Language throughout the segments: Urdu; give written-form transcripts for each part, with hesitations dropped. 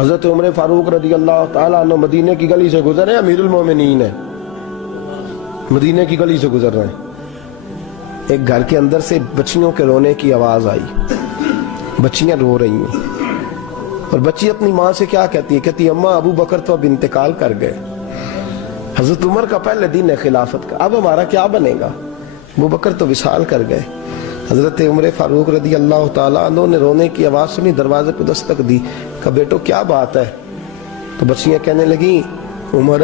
حضرت عمر فاروق رضی اللہ تعالیٰ عنہ مدینے کی گلی سے گزر رہے ہیں، امیر المومنین ہے، مدینے کی گلی سے گزر رہے ہیں، ایک گھر کے اندر سے بچیوں کے رونے کی آواز آئی، بچیاں رو رہی ہیں، اور بچی اپنی ماں سے کیا کہتی ہے؟ کہتی ہے اماں ابو بکر تو اب انتقال کر گئے، حضرت عمر کا پہلے دن ہے خلافت کا، اب ہمارا کیا بنے گا؟ ابو بکر تو وصال کر گئے۔ حضرت عمر فاروق رضی اللہ تعالیٰ عنہ نے رونے کی آواز سنی، دروازے پہ دستک دی، کہا بیٹو کیا بات ہے؟ تو بچیاں کہنے لگیں عمر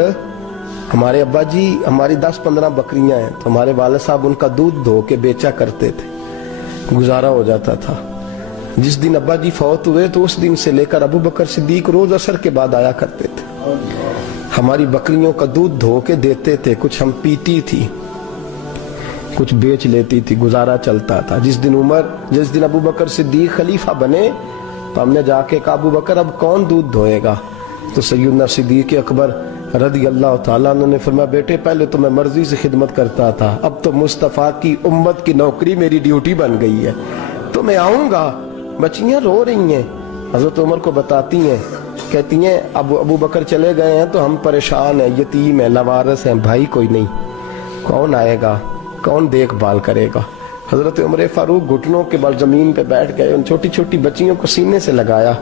ہمارے ابا جی ہماری 10-15 بکریاں ہیں، تو ہمارے والد صاحب ان کا دودھ دھو کے بیچا کرتے تھے، گزارا ہو جاتا تھا۔ جس دن ابا جی فوت ہوئے تو اس دن سے لے کر ابو بکر صدیق روز عصر کے بعد آیا کرتے تھے، ہماری بکریوں کا دودھ دھو کے دیتے تھے، کچھ ہم پیتی تھی، کچھ بیچ لیتی تھی، گزارا چلتا تھا۔ جس دن ابو بکر صدیق خلیفہ بنے تو ہم نے جا کے کہا ابو بکر اب کون دودھ دھوئے گا؟ تو سیدنا صدیق اکبر رضی اللہ تعالیٰ عنہ نے فرمایا بیٹے پہلے تو میں مرضی سے خدمت کرتا تھا، اب تو مصطفیٰ کی امت کی نوکری میری ڈیوٹی بن گئی ہے، تو میں آؤں گا۔ بچیاں رو رہی ہیں، حضرت عمر کو بتاتی ہیں، کہتی ہیں ابو بکر چلے گئے ہیں تو ہم پریشان ہیں، یتیم ہیں، لاوارث ہیں، بھائی کوئی نہیں، کون آئے گا، کون دیکھ بھال کرے گا؟ حضرت عمر فاروق گھٹنوں کے بل زمین پہ بیٹھ گئے، ان چھوٹی چھوٹی بچیوں کو سینے سے لگایا،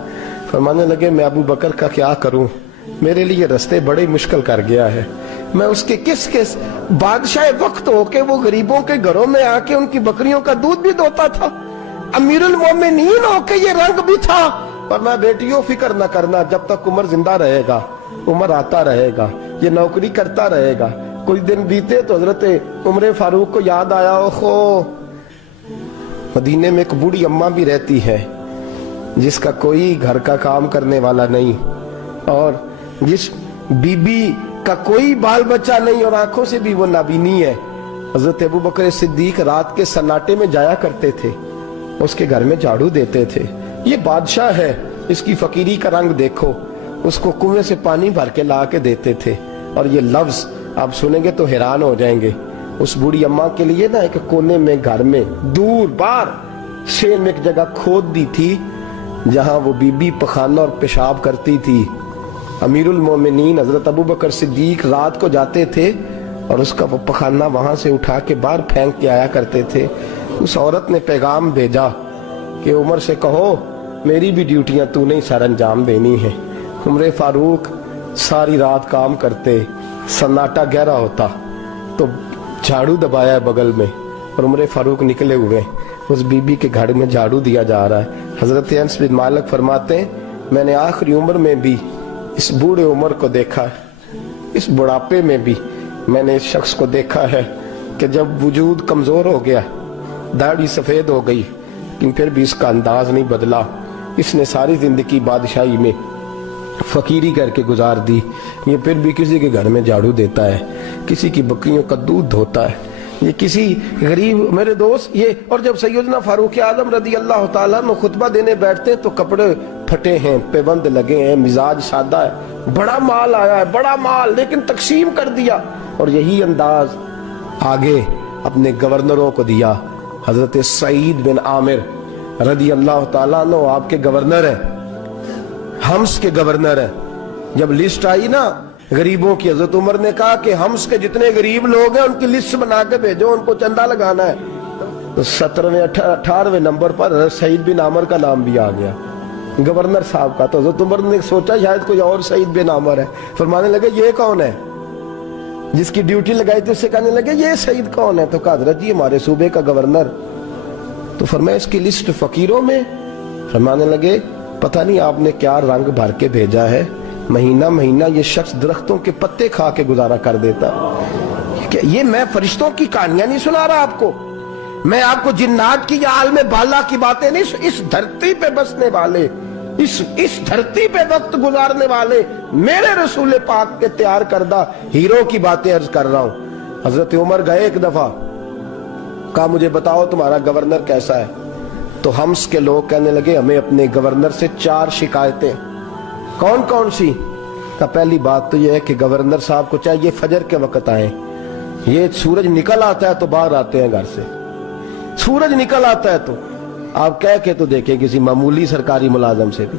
فرمانے لگے میں ابو بکر کا کیا کروں، میرے لیے رستے بڑے مشکل کر گیا ہے، میں اس کے کس بادشاہ وقت ہو کے وہ غریبوں کے گھروں میں آ کے ان کی بکریوں کا دودھ بھی دوتا تھا، امیر المومنین ہو کے یہ رنگ بھی تھا، اور میں بیٹیوں فکر نہ کرنا، جب تک عمر زندہ رہے گا، عمر آتا رہے گا، یہ نوکری کرتا رہے گا۔ کچھ دن بیتے تو حضرت عمر فاروق کو یاد آیا اوہو مدینے میں ایک بوڑھی اماں بھی رہتی ہے جس کا کوئی گھر کا کام کرنے والا نہیں، اور جس بی بی کا کوئی بال بچہ نہیں، اور آنکھوں سے بھی وہ نابینی ہے۔ حضرت ابو بکر صدیق رات کے سناٹے میں جایا کرتے تھے، اس کے گھر میں جھاڑو دیتے تھے، یہ بادشاہ ہے، اس کی فقیری کا رنگ دیکھو، اس کو کنویں سے پانی بھر کے لا کے دیتے تھے، اور یہ لفظ آپ سنیں گے تو حیران ہو جائیں گے۔ اس بوڑھی اماں کے لیے نا ایک کونے میں گھر میں دور بار شیر میں ایک جگہ کھود دی تھی جہاں وہ بی بی پخانہ اور پیشاب کرتی تھی۔ امیر المومنین حضرت ابو بکر صدیق رات کو جاتے تھے اور اس کا وہ پخانہ وہاں سے اٹھا کے باہر پھینک کے آیا کرتے تھے۔ اس عورت نے پیغام بھیجا کہ عمر سے کہو میری بھی ڈیوٹیاں تو نہیں سر انجام دینی ہے۔ عمر فاروق ساری رات کام کرتے، سناٹا گہرا ہوتا تو جھاڑو دبایا بغل میں، اور عمر فاروق نکلے ہوئے، اس بی بی کے گھر میں جھاڑو دیا جا رہا ہے۔ حضرت انس بن مالک فرماتے ہیں میں نے آخری عمر میں بھی اس بوڑھے عمر کو دیکھا، اس بڑھاپے میں بھی میں نے اس شخص کو دیکھا ہے کہ جب وجود کمزور ہو گیا، داڑھی سفید ہو گئی، لیکن پھر بھی اس کا انداز نہیں بدلا، اس نے ساری زندگی بادشاہی میں فقیری کر کے گزار دی، یہ پھر بھی کسی کے گھر میں جھاڑو دیتا ہے، کسی کی بکریوں کا دودھ دھوتا ہے، یہ کسی غریب میرے دوست یہ۔ اور جب سیدنا فاروق اعظم رضی اللہ تعالیٰ عنہ خطبہ دینے بیٹھتے ہیں تو کپڑے پھٹے ہیں، پیبند لگے ہیں، مزاج سادہ ہے، بڑا مال آیا ہے، بڑا مال، لیکن تقسیم کر دیا، اور یہی انداز آگے اپنے گورنروں کو دیا۔ حضرت سعید بن عامر رضی اللہ تعالیٰ عنہ آپ کے گورنر ہیں، حمص کے گورنر ہیں۔ جب لسٹ آئی نا غریبوں کی، حضرت عمر نے کہا کہ حمص کے جتنے غریب لوگ ہیں ان کی لسٹ بنا کے بھیجو، ان کو چندہ لگانا ہے۔ تو 17ویں 18ویں نمبر پر حضرت سعید بن عامر کا نام بھی آ گیا، گورنر صاحب کا۔ تو حضرت عمر نے سوچا شاید کوئی اور سعید بن عامر ہے، فرمانے لگے یہ کون ہے؟ جس کی ڈیوٹی لگائی تھی اس سے کہنے لگے یہ سعید کون ہے؟ تو کہا حضرت جی ہمارے صوبے کا گورنر۔ تو فرمایا اس کی لسٹ فقیروں میں؟ فرمانے لگے پتہ نہیں آپ نے کیا رنگ بھر کے بھیجا ہے، مہینہ مہینہ یہ شخص درختوں کے پتے کھا کے گزارا کر دیتا ہے۔ یہ میں فرشتوں کی کہانیاں نہیں سنا رہا آپ کو، میں آپ کو جنات کی یا عالم بالا کی باتیں نہیں، اس دھرتی پہ بسنے والے، اس دھرتی پہ وقت گزارنے والے میرے رسول پاک کے تیار کردہ ہیرو کی باتیں عرض کر رہا ہوں۔ حضرت عمر گئے ایک دفعہ، کہا مجھے بتاؤ تمہارا گورنر کیسا ہے؟ تو حمص کے لوگ کہنے لگے ہمیں اپنے گورنر سے 4 شکایتیں۔ کون کون سی؟ کہ پہلی بات تو یہ ہے کہ گورنر صاحب کو چاہیے فجر کے وقت آئیں، یہ سورج نکل آتا ہے تو باہر آتے ہیں گھر سے، سورج نکل آتا ہے تو آپ کہہ کے تو دیکھیں کسی معمولی سرکاری ملازم سے بھی۔